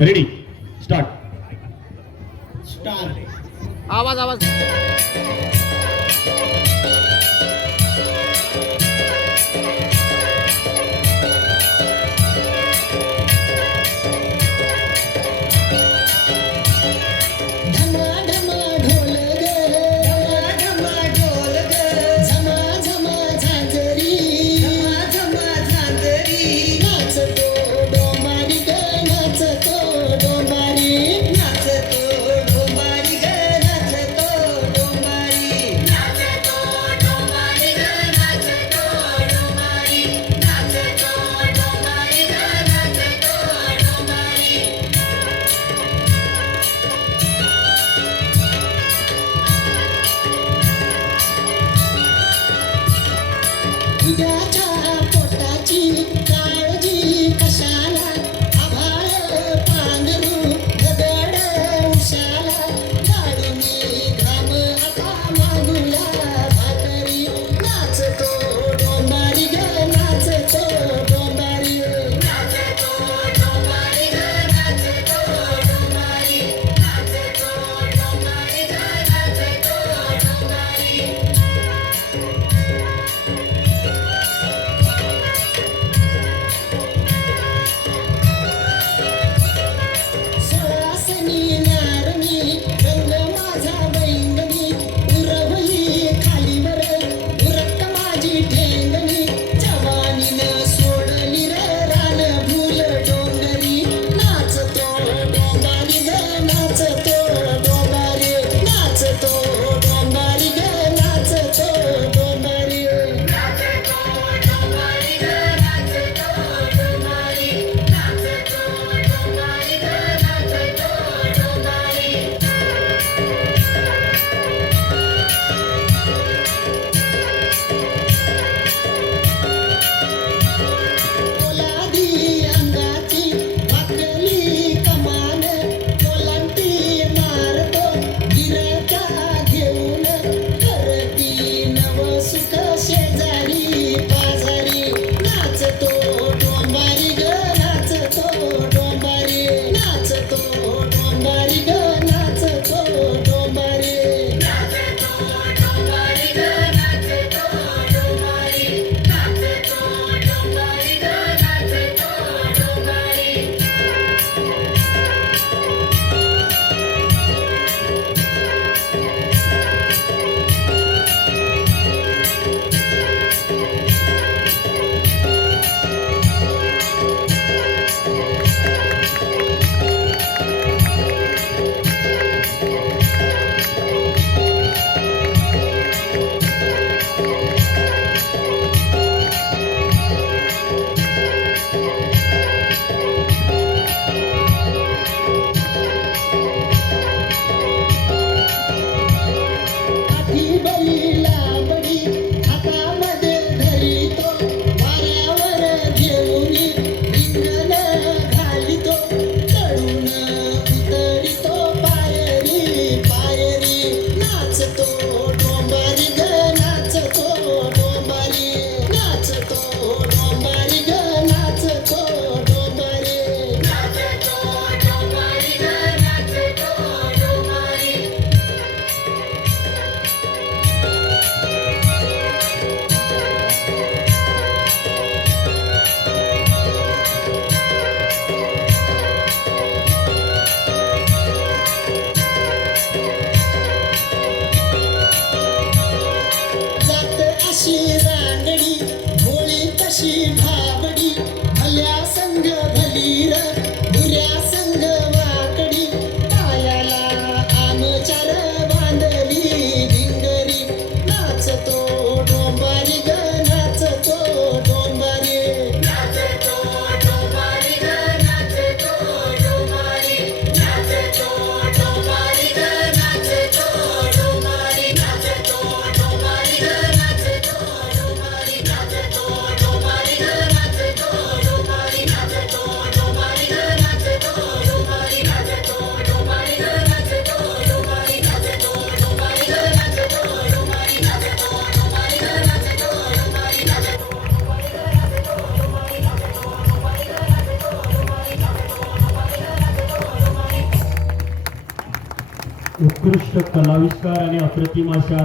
Ready start start आवाज आवाज. उत्कृष्ट कलाविष्कार आणि अप्रतिम अशा